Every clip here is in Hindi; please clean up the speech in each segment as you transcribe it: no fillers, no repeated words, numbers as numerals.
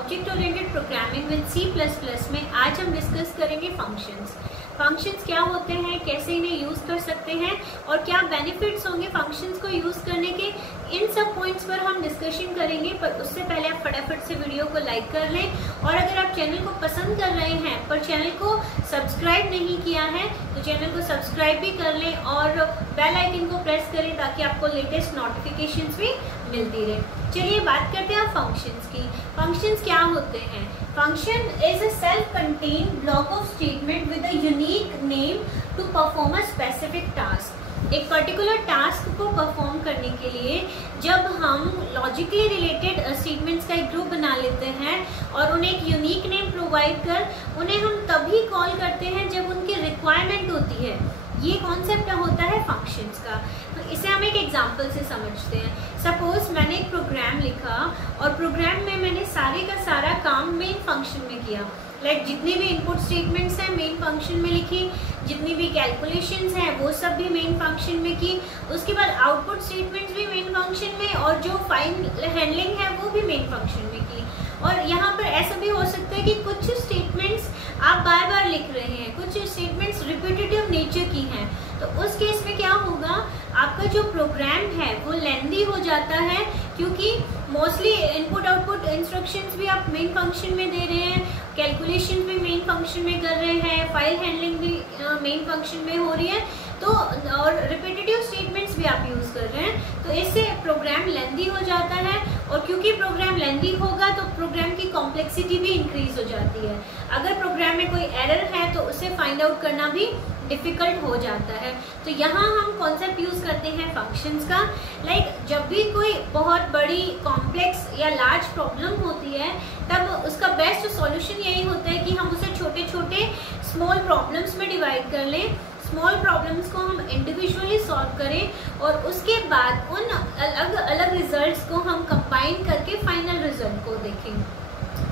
Object oriented programming with C++ में आज हम डिस्कस करेंगे फंक्शंस। फंक्शंस क्या होते हैं, कैसे इन्हें यूज़ कर सकते हैं और क्या बेनिफिट्स होंगे फंक्शंस को यूज़ करने के, इन सब पॉइंट्स पर हम डिस्कशन करेंगे। पर उससे पहले आप फटाफट से वीडियो को लाइक कर लें और अगर आप चैनल को पसंद कर रहे हैं पर चैनल को सब्सक्राइब नहीं किया है तो चैनल को सब्सक्राइब भी कर लें और बेल आइकन को प्रेस करें ताकि आपको लेटेस्ट नोटिफिकेशंस भी मिलती रहे। चलिए बात करते हैं फंक्शंस की। फंक्शंस क्या होते हैं? Function is a self contained block of statement with a unique name to perform a specific task. एक पर्टिकुलर टास्क को परफॉर्म करने के लिए जब हम लॉजिकली रिलेटेड स्टेटमेंट्स का एक ग्रुप बना लेते हैं और उन्हें एक यूनिक नेम प्रोवाइड कर उन्हें हम तभी कॉल करते हैं जब उनकी रिक्वायरमेंट होती है। ये कॉन्सेप्ट होता है फंक्शंस का। तो इसे हम एक एग्जांपल से समझते हैं। सपोज मैंने एक प्रोग्राम लिखा और प्रोग्राम में मैंने सारे का सारा काम मेन फंक्शन में किया। लाइक जितने भी इनपुट स्टेटमेंट्स हैं मेन फंक्शन में लिखी, जितनी भी कैलकुलेशंस हैं वो सब भी मेन फंक्शन में की, उसके बाद आउटपुट स्टेटमेंट्स भी मेन फंक्शन में और जो फाइल हैंडलिंग है वो भी मेन फंक्शन में की। और यहाँ पर ऐसा भी हो सकता है कि कुछ स्टेटमेंट्स आप बार बार लिख रहे हैं, कुछ स्टेटमेंट्स रिपीटेटिव नेचर की हैं, तो उस केस में क्या होगा, आपका जो प्रोग्राम है वो लेंथी हो जाता है क्योंकि मोस्टली इनपुट आउटपुट इंस्ट्रक्शंस भी आप मेन फंक्शन में दे रहे हैं, कैलकुलेशन भी मेन फंक्शन में कर रहे हैं, फाइल हैंडलिंग भी मेन फंक्शन में हो रही है, तो और रिपीटेटिव स्टेटमेंट्स भी आप यूज़ कर रहे हैं, तो इससे प्रोग्राम लेंथी हो जाता है। और क्योंकि प्रोग्राम लेंथी होगा तो प्रोग्राम की कॉम्प्लेक्सिटी भी इंक्रीज हो जाती है। अगर प्रोग्राम में कोई एरर है तो उसे फाइंड आउट करना भी डिफ़िकल्ट हो जाता है। तो यहाँ हम कॉन्सेप्ट यूज़ करते हैं फंक्शंस का। लाइक जब भी कोई बहुत बड़ी कॉम्प्लेक्स या लार्ज प्रॉब्लम होती है तब उसका बेस्ट सॉल्यूशन यही होता है कि हम उसे छोटे छोटे स्मॉल प्रॉब्लम्स में डिवाइड कर लें, स्मॉल प्रॉब्लम्स को हम इंडिविजुअली सॉल्व करें और उसके बाद उन अलग अलग रिजल्ट्स को हम कंबाइन करके फाइनल रिजल्ट को देखें।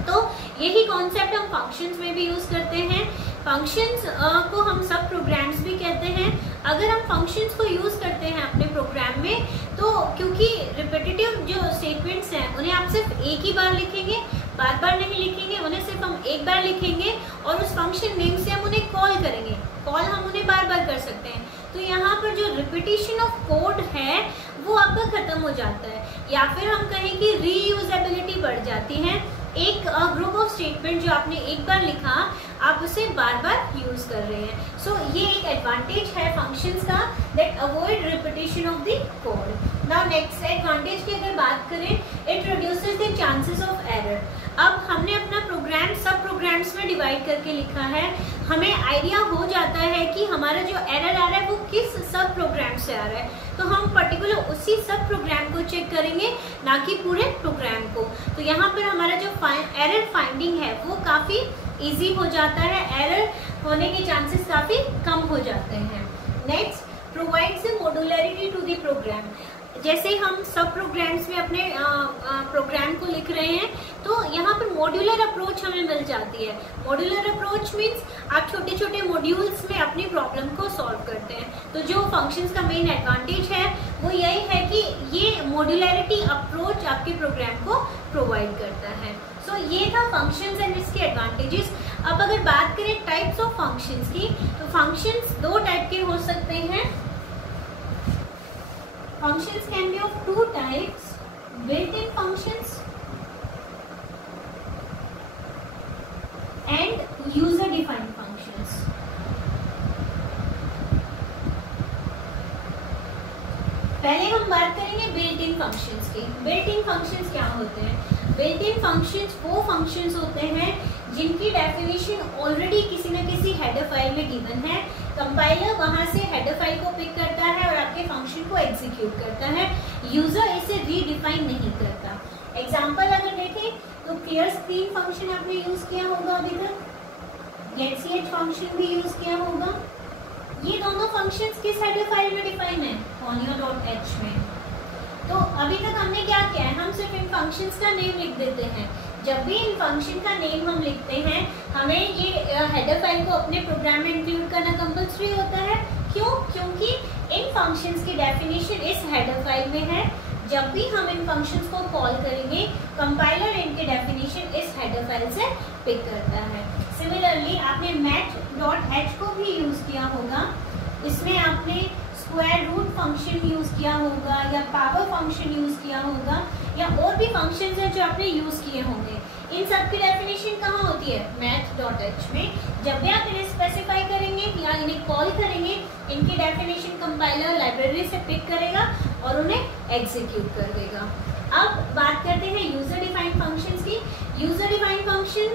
तो यही कॉन्सेप्ट हम फंक्शंस में भी यूज़ करते हैं। फंक्शंस को हम सब प्रोग्राम्स भी कहते हैं। अगर हम फंक्शंस को यूज़ करते हैं अपने प्रोग्राम में तो क्योंकि रिपीटेटिव जो स्टेटमेंट्स हैं उन्हें आप सिर्फ एक ही बार लिखेंगे, बार बार नहीं लिखेंगे, उन्हें सिर्फ हम एक बार लिखेंगे और उस फंक्शन नेम से हम उन्हें कॉल करेंगे। कॉल हम उन्हें बार बार कर सकते हैं, तो यहाँ पर जो रिपीटिशन ऑफ कोड है वो आपका खत्म हो जाता है, या फिर हम कहें कि रीयूजेबिलिटी बढ़ जाती है। एक ग्रुप ऑफ स्टेटमेंट जो आपने एक बार लिखा आप उसे बार बार यूज कर रहे हैं। सो ये एक एडवांटेज है फंक्शंस का, that avoid repetition of the code. Now next advantage की अगर बात करें, it reduces the chances of error. अब हमने अपना प्रोग्राम सब प्रोग्राम्स में डिवाइड करके लिखा है, हमें आइडिया हो जाता है कि हमारा जो एरर आ रहा है वो किस सब प्रोग्राम से आ रहा है, तो हम पर्टिकुलर उसी सब प्रोग्राम को चेक करेंगे, ना कि पूरे प्रोग्राम को। तो यहाँ पर हमारा जो एरर फाइंडिंग है वो काफ़ी इजी हो जाता है, एरर होने के चांसेस काफ़ी कम हो जाते हैं। Next, provides the modularity to the program. जैसे हम सब प्रोग्राम्स में अपने प्रोग्राम को लिख रहे हैं तो यहाँ पर मॉड्यूलर अप्रोच हमें मिल जाती है। मॉड्यूलर अप्रोच मीन्स आप छोटे छोटे मॉड्यूल्स में अपनी प्रॉब्लम को सॉल्व करते हैं। तो जो फंक्शंस का मेन एडवांटेज है वो यही है कि ये मॉड्यूलरिटी अप्रोच आपके प्रोग्राम को प्रोवाइड करता है। सो ये था फंक्शंस एंड इसके एडवांटेजेस। अब अगर बात करें टाइप्स ऑफ फंक्शंस की, तो फंक्शंस दो टाइप के हो सकते हैं। Functions can be of two types, built-in functions and user-defined functions. पहले हम बात करेंगे built-in functions की। built-in functions क्या होते हैं? built-in functions वो functions होते हैं जिनकी डेफिनेशन ऑलरेडी किसी न किसी हेडर फाइल में गिवन है। कंपाइलर वहां से हेडर फाइल को पिक करता है और आपके फंक्शन को एग्जीक्यूट करता है, यूजर इसे रीडिफाइन नहीं करता। एग्जांपल अगर देखें तो क्लियर स्क्रीन फंक्शन आपने यूज किया होगा अभी तक, getch फंक्शन भी यूज किया होगा। ये दोनों फंक्शंस किस हेडर फाइल में डिफाइन है? conio.h में। तो अभी तक हमने क्या किया है, हम सिर्फ इन फंक्शंस का नेम लिख देते हैं। जब भी इन फंक्शन का नेम हम लिखते हैं हमें ये हेडर फाइल को अपने प्रोग्राम में इंक्लूड करना कंपल्सरी होता है। क्यों? क्योंकि इन फंक्शंस की डेफिनेशन इस हेडर फाइल में है, जब भी हम इन फंक्शंस को कॉल करेंगे कंपाइलर इनके डेफिनेशन इस हेडर फाइल से पिक करता है। सिमिलरली आपने math.h को भी यूज किया होगा, इसमें आपने स्क्वायर रूट फंक्शन यूज किया होगा या पावर फंक्शन यूज किया होगा या और भी फंक्शंस हैं जो आपने यूज किए होंगे। इन सब की डेफिनेशन कहाँ होती है? math.h में। जब भी आप इन्हें स्पेसिफाई करेंगे या इन्हें कॉल करेंगे, इनकी डेफिनेशन कंपाइलर लाइब्रेरी से पिक करेगा और उन्हें एग्जीक्यूट कर देगा। अब बात करते हैं यूजर डिफाइंड फंक्शंस की। यूजर डिफाइंड फंक्शन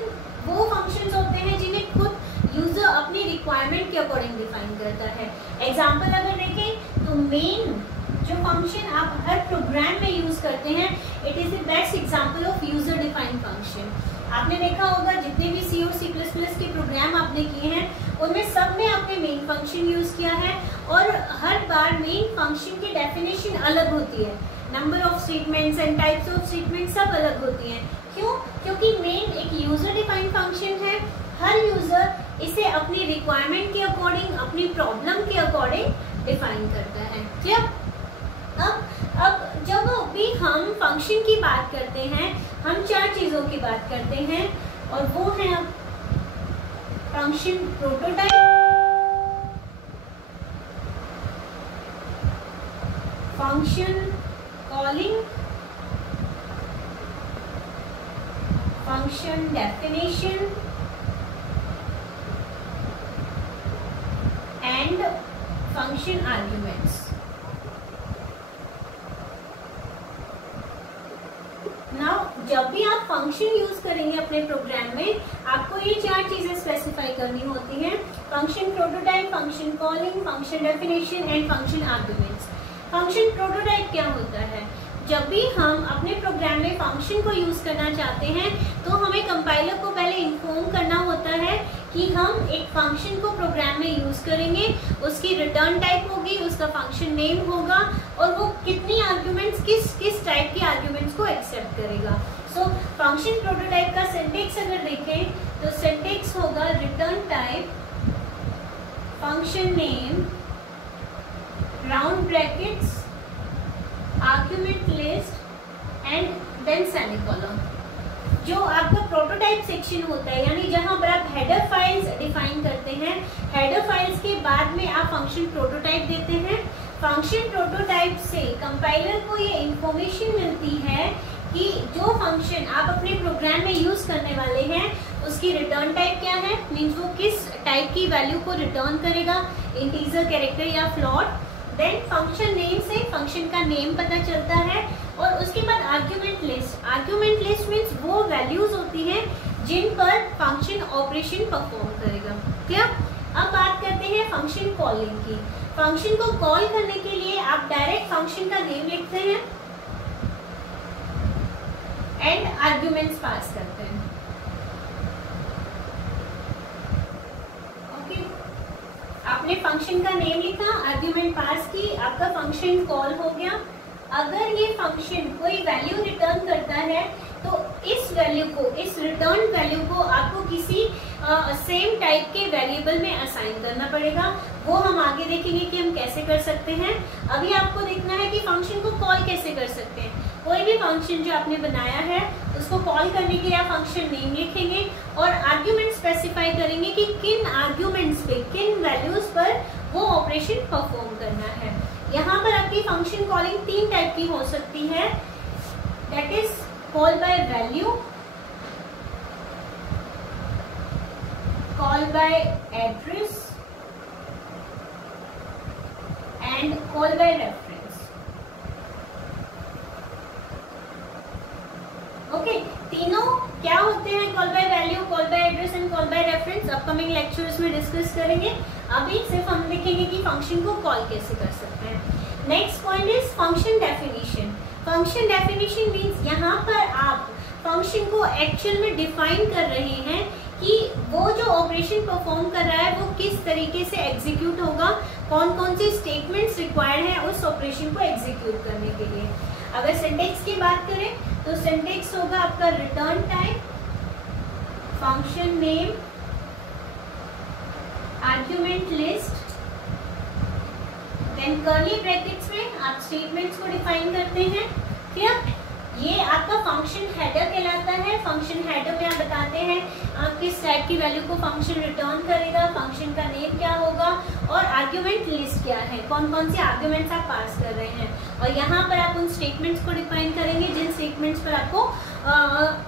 वो फंक्शंस होते हैं जिन्हें खुद यूजर अपनी रिक्वायरमेंट के अकॉर्डिंग डिफाइन करता है। एग्जाम्पल अगर देखें तो मेन जो फंक्शन आप हर प्रोग्राम में यूज करते हैं, it is the best example of user defined function. आपने देखा होगा जितने भी सी और C++ के प्रोग्राम आपने किए हैं उनमें सब में आपने मेन फंक्शन यूज किया है और हर बार मेन फंक्शन की डेफिनेशन अलग होती है। Number of statements and types of statement सब अलग होती हैं। क्यों? क्योंकि मेन एक यूजर डिफाइंड फंक्शन है। हर यूजर इसे अपनी रिक्वायरमेंट के अकॉर्डिंग, अपनी प्रॉब्लम के अकॉर्डिंग डिफाइन करता है। क्लियर? अब जब भी हम फंक्शन की बात करते हैं, हम 4 चीजों की बात करते हैं और वो है अब function prototype, function calling, function definition and function arguments. Now जब भी आप फंक्शन यूज करेंगे अपने प्रोग्राम में, आपको ये 4 चीजें स्पेसिफाई करनी होती हैं। Function prototype, function calling, function definition and function arguments. Function prototype क्या होता है? जब भी हम अपने प्रोग्राम में फंक्शन को यूज करना चाहते हैं तो हमें कंपाइलर को पहले इन्फॉर्म करना होता है कि हम एक फंक्शन को प्रोग्राम में यूज करेंगे, उसकी रिटर्न टाइप होगी, उसका फंक्शन नेम होगा और वो कितनी आर्ग्यूमेंट्स, किस टाइप की आर्ग्यूमेंट्स को एक्सेप्ट करेगा। सो फंक्शन प्रोटोटाइप का सिंटेक्स अगर देखें तो सिंटेक्स होगा return type, function name, round brackets, argument list and then semicolon. जो आपका प्रोटोटाइप सेक्शन होता है, यानी जहां पर आप हेडर फाइल्स डिफाइन करते हैं, हेडर फाइल्स के बाद में आप फंक्शन प्रोटोटाइप देते हैं। फंक्शन प्रोटोटाइप से कंपाइलर को ये इंफॉर्मेशन मिलती है कि जो फंक्शन आप अपने प्रोग्राम में यूज करने वाले हैं उसकी रिटर्न टाइप क्या है, मीन्स वो किस टाइप की वैल्यू को रिटर्न करेगा, इंटीजर, कैरेक्टर या फ्लोट। देन फंक्शन नेम से फंक्शन का नेम पता चलता है और उसके बाद argument list. Argument list means वो वैल्यूज होती हैं जिन पर फंक्शन ऑपरेशन परफॉर्म करेगा। क्लियर? अब बात करते हैं फंक्शन कॉलिंग की। फंक्शन को कॉल करने के लिए आप डायरेक्ट फंक्शन का नेम लिखते हैं एंड आर्ग्यूमेंट्स पास करते हैं। ओके, आपने फंक्शन का नेम लिखा, आर्ग्यूमेंट पास की, आपका फंक्शन कॉल हो गया। अगर ये फंक्शन कोई वैल्यू रिटर्न करता है तो इस वैल्यू को, इस रिटर्न वैल्यू को आपको किसी सेम टाइप के वेरिएबल में असाइन करना पड़ेगा। वो हम आगे देखेंगे कि हम कैसे कर सकते हैं। अभी आपको देखना है कि फंक्शन को कॉल कैसे कर सकते हैं। कोई भी फंक्शन जो आपने बनाया है उसको कॉल करने के लिए आप फंक्शन नेम लिखेंगे और आर्ग्यूमेंट स्पेसिफाई करेंगे कि किन आर्ग्यूमेंट्स पे, किन वैल्यूज पर वो ऑपरेशन परफॉर्म करना है। यहाँ पर आपकी फंक्शन कॉलिंग 3 टाइप की हो सकती है, that is call by value, call by address and call by reference. Okay, तीनों क्या होते हैं? Call by value, call by address and call by reference upcoming lectures में डिस्कस करेंगे। अभी सिर्फ हम देखेंगे कि फंक्शन को कॉल कैसे कर सकते हैं। Next point is function definition. Function definition means यहाँ पर आप फंक्शन को एक्चुअल में डिफाइन कर रहे हैं कि वो जो ऑपरेशन परफॉर्म कर रहा है वो किस तरीके से एग्जीक्यूट होगा, कौन कौन सी स्टेटमेंट्स रिक्वायर्ड है उस ऑपरेशन को एग्जीक्यूट करने के लिए। अगर सिंटेक्स की बात करें तो सिंटेक्स होगा आपका return type, function name, argument list, then curly brackets में आप स्टेटमेंट्स को डिफाइन करते हैं। क्लियर? ये आपका फंक्शन हेडर कहलाता है। फंक्शन हेडर में आप बताते हैं किस टाइप की वैल्यू को फंक्शन रिटर्न करेगा, फंक्शन का नेम क्या होगा और आर्ग्यूमेंट लिस्ट क्या है, कौन कौन से आर्ग्यूमेंट्स आप पास कर रहे हैं। और यहाँ पर आप उन स्टेटमेंट्स को डिफाइन करेंगे जिन स्टेटमेंट्स पर आपको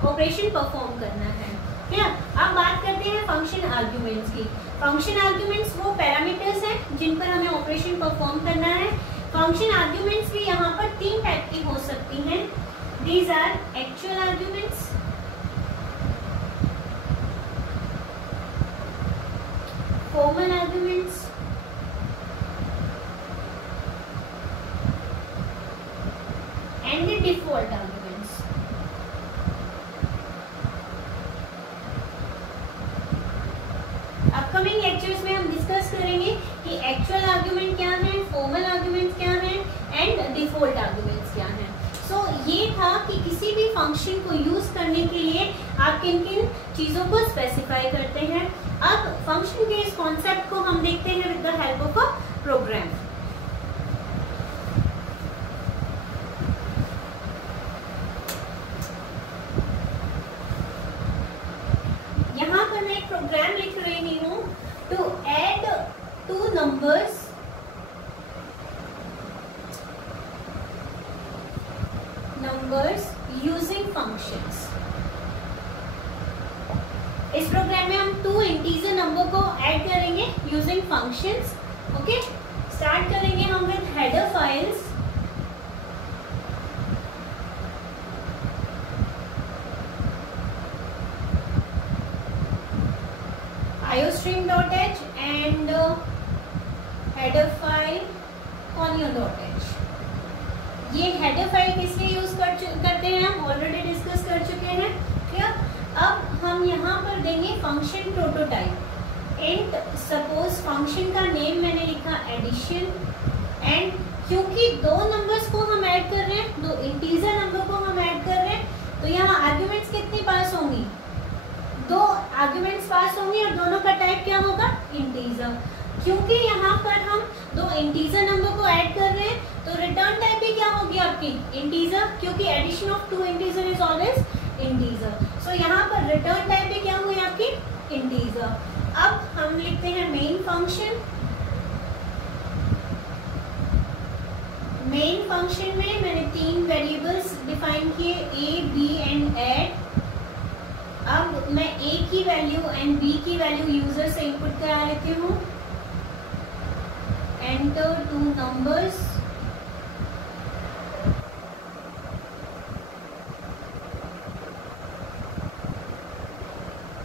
ऑपरेशन परफॉर्म करना है। क्या? अब बात करते हैं फंक्शन आर्ग्यूमेंट्स की। फंक्शन आर्ग्यूमेंट्स वो पैरामीटर्स हैं जिन पर हमें ऑपरेशन परफॉर्म करना है। फंक्शन आर्ग्यूमेंट्स भी यहाँ पर 3 टाइप की हो सकती हैं। These are actual arguments, formal arguments, and the default arguments. Upcoming lectures में हम डिस्कस करेंगे कि एक्चुअल आर्ग्यूमेंट क्या है, फॉर्मल आर्ग्यूमेंट क्या है एंड डिफॉल्ट आर्ग्यूमेंट्स क्या हैं। सो ये था कि किसी भी फंक्शन को यूज करने के लिए आप किन किन चीजों को स्पेसिफाई करते हैं। अब फंक्शन के इस कॉन्सेप्ट को हम देखते हैं with the help of a program. यहाँ पर मैं एक प्रोग्राम लिख रही हूँ to add 2 numbers using functions। इस प्रोग्राम में हम 2 इंटीजर नंबर को ऐड करेंगे यूजिंग फंक्शंस। ओके, स्टार्ट करेंगे हम with header files. iostream.h and header file conio.h। ये हेडर फाइल किस लिए यूज करते हैं हम ऑलरेडी डिस्कस कर चुके हैं। ठीक, अब हम यहाँ पर देंगे function prototype. Int suppose function का नेम मैंने लिखा एडिशन, एंड क्योंकि 2 नंबर्स को हम ऐड कर रहे हैं, 2 इंटीजर नंबर को हम ऐड कर रहे हैं, तो यहाँ आर्ग्यूमेंट्स कितनी पास होंगी, 2 आर्ग्यूमेंट्स पास होंगी और दोनों का टाइप क्या होगा, इंटीजर। क्योंकि यहाँ पर हम 2 इंटीजर नंबर को ऐड कर रहे हैं तो रिटर्न टाइप भी क्या होगी आपकी, इंटीजर, क्योंकि addition of 2 integer is always integer. So यहाँ पर रिटर्न टाइप भी क्या हुई आपकी, इंटीजर। अब हम लिखते हैं मेन फंक्शन। मेन फंक्शन में मैंने 3 वेरिएबल्स डिफाइन किए, ए बी एंड ऐड। अब मैं ए की वैल्यू एंड बी की वैल्यू यूजर से इनपुट करा लेती हूँ। enter 2 numbers।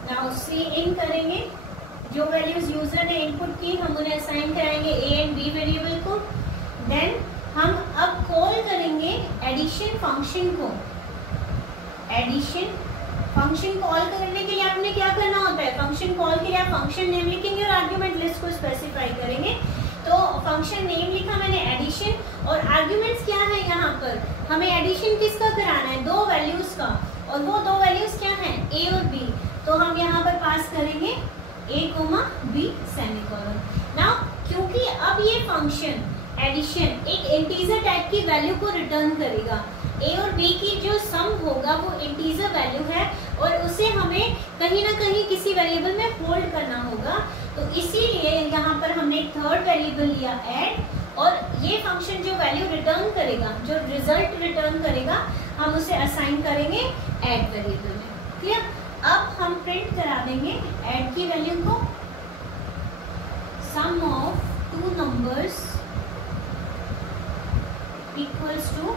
नाउ सी इन करेंगे, जो वैल्यूज यूजर ने इनपुट की हम उन्हें असाइन कराएंगे ए एंड बी वेरिएबल को। देन हम अब कॉल करेंगे एडिशन फंक्शन को। एडिशन फंक्शन कॉल करने के लिए आपने क्या करना होता है, फंक्शन कॉल के लिए आप फंक्शन नेम लिखेंगे और आर्ग्यूमेंट लिस्ट को स्पेसिफाई करेंगे। तो फंक्शन नेम लिखा मैंने एडिशन, और आर्ग्यूमेंट्स क्या है, यहाँ पर हमें एडिशन किसका कराना है, 2 वैल्यूज का, और वो 2 वैल्यूज क्या हैं, ए और बी। तो हम यहाँ पर पास करेंगे a, b सेमीकोलन। नाउ क्योंकि अब ये फंक्शन एडिशन एक इंटीजर टाइप की वैल्यू को रिटर्न करेगा, ए और बी की जो सम होगा वो इंटीजर वैल्यू है और उसे हमें कहीं ना कहीं किसी वेरिएबल में होल्ड करना होगा। तो इसीलिए यहाँ पर हमने एक 3rd वेरिएबल लिया ऐड, और ये फंक्शन जो वैल्यू रिटर्न करेगा, जो रिजल्ट रिटर्न करेगा, हम उसे असाइन करेंगे ऐड वेरिएबल में। क्लियर? अब हम प्रिंट करा देंगे ऐड की वैल्यू को, सम ऑफ 2 नंबर्स इक्वल्स टू,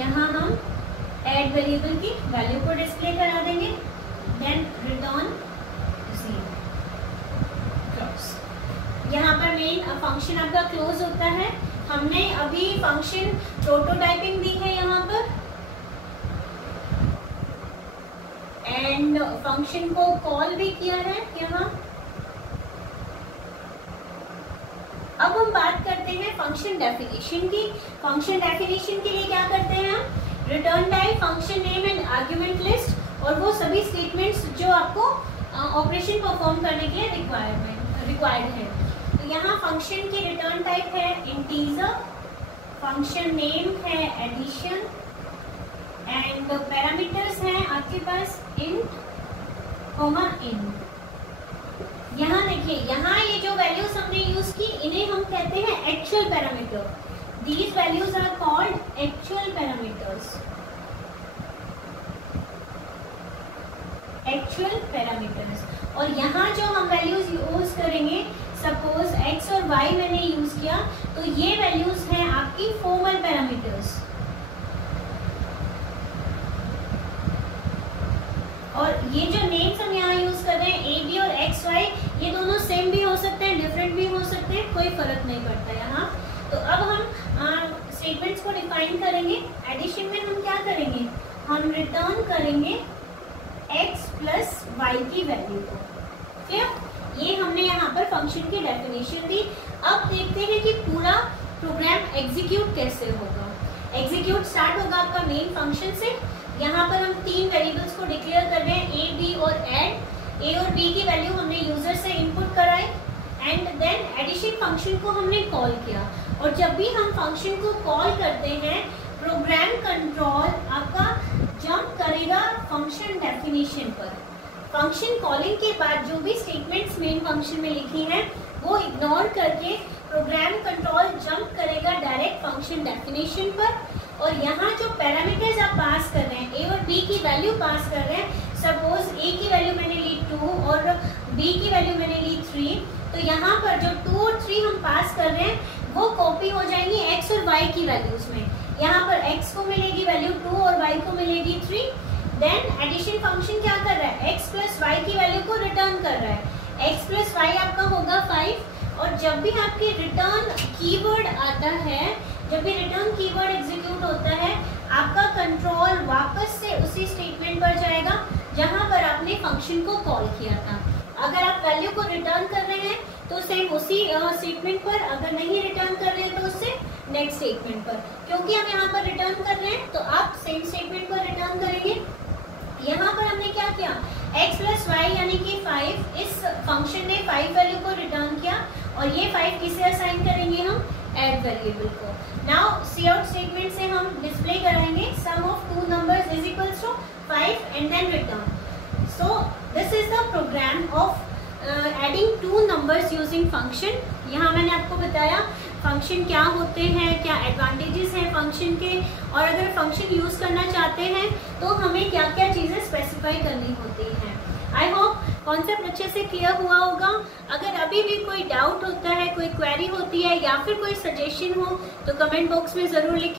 यहाँ हम ऐड वेरिएबल की वैल्यू को डिस्प्ले करा देंगे, देन रिटर्न 0। यहाँ पर मेन फंक्शन आपका क्लोज होता है। हमने अभी फंक्शन प्रोटोटाइपिंग दी है यहाँ पर, एंड फंक्शन को कॉल भी किया है यहाँ। अब हम बात करते हैं फंक्शन डेफिनेशन की। फंक्शन डेफिनेशन के लिए क्या करते हैं हम, return type, function name and argument list, और वो सभी स्टेटमेंट्स जो आपको ऑपरेशन परफॉर्म करने के लिए रिक्वायर्ड है। तो यहाँ फंक्शन की रिटर्न टाइप है इंटीजर, फंक्शन नेम है एडिशन एंड पैरामीटर्स हैं आपके पास इंट कॉमा इन। यहाँ देखिए, यहाँ ये जो वैल्यूज हमने यूज की इन्हें हम कहते हैं actual parameter. These values are called actual parameters. Actual parameters. और यहाँ जो हम वैल्यूज यूज करेंगे, सपोज x और y मैंने यूज किया, तो ये वैल्यूज हैं आपकी फॉर्मल पैरामीटर्स। और ये जो नेम्स हम यहाँ यूज कर रहे हैं a b और x y, ये दोनों सेम भी हो सकते हैं, डिफरेंट भी हो सकते हैं, कोई फर्क नहीं पड़ता यहाँ। तो अब हम स्टेटमेंट्स को डिफाइन करेंगे। एडिशन में हम क्या करेंगे, हम रिटर्न करेंगे x प्लस y की वैल्यू को। फिर ये हमने यहाँ पर फंक्शन की डेफिनेशन दी। अब देखते हैं कि पूरा प्रोग्राम एग्जीक्यूट कैसे होगा। एग्जीक्यूट स्टार्ट होगा आपका मेन फंक्शन से। यहाँ पर हम 3 वेरिएबल्स को डिक्लेयर कर रहे हैं, a, b और ऐड। a और b की वैल्यू हमने यूजर से इनपुट कराई एंड देन एडिशन फंक्शन को हमने कॉल किया। और जब भी हम फंक्शन को कॉल करते हैं, प्रोग्राम कंट्रोल आपका जंप करेगा फंक्शन डेफिनेशन पर। फंक्शन कॉलिंग के बाद जो भी स्टेटमेंट्स मेन फंक्शन में लिखी हैं वो इग्नोर करके प्रोग्राम कंट्रोल जंप करेगा डायरेक्ट फंक्शन डेफिनेशन पर। और यहाँ जो पैरामीटर्स आप पास कर रहे हैं, a और b की वैल्यू पास कर रहे हैं, सपोज a की वैल्यू मैंने ली 2 और b की वैल्यू मैंने ली 3, तो यहाँ पर जो 2 और 3 हम पास कर रहे हैं वो कॉपी हो जाएंगी x और y की वैल्यूज में। यहाँ पर x को मिलेगी वैल्यू 2 और y को मिलेगी 3। देन एडिशन फंक्शन क्या कर रहा है, x प्लस y की वैल्यू को रिटर्न कर रहा है। x प्लस y आपका होगा 5। और जब भी आपके रिटर्न कीवर्ड आता है, जब भी रिटर्न कीवर्ड एग्जीक्यूट होता है, आपका कंट्रोल वापस से उसी स्टेटमेंट पर जाएगा जहां पर आपने फंक्शन को कॉल किया था। अगर आप वैल्यू को रिटर्न कर रहे हैं तो सेम उसी स्टेटमेंट पर, अगर नहीं रिटर्न कर रहे हैं तो उससे नेक्स्ट स्टेटमेंट पर। क्योंकि हम यहाँ पर रिटर्न कर रहे हैं तो आप सेम स्टेटमेंट पर रिटर्न करेंगे। यहाँ पर हमने क्या किया, x प्लस वाई यानी कि 5, इस फंक्शन ने 5 वैल्यू को रिटर्न किया और ये 5 किसे असाइन करेंगे हम, ऐड वेरिएबल को। नाउ सी आउट स्टेटमेंट से हम डिस्प्ले कराएंगे sum of 2 numbers is equals to 5 and then return. So this is the program of adding 2 numbers using function. यहाँ मैंने आपको बताया फंक्शन क्या होते हैं, क्या एडवांटेजेस हैं फंक्शन के, और अगर फंक्शन यूज करना चाहते हैं तो हमें क्या क्या चीजें स्पेसिफाई करनी होती हैं। आई होप कॉन्सेप्ट अच्छे से क्लियर हुआ होगा। अगर अभी भी कोई डाउट होता है, कोई क्वेरी होती है या फिर कोई सजेशन हो तो कमेंट बॉक्स में जरूर लिखें।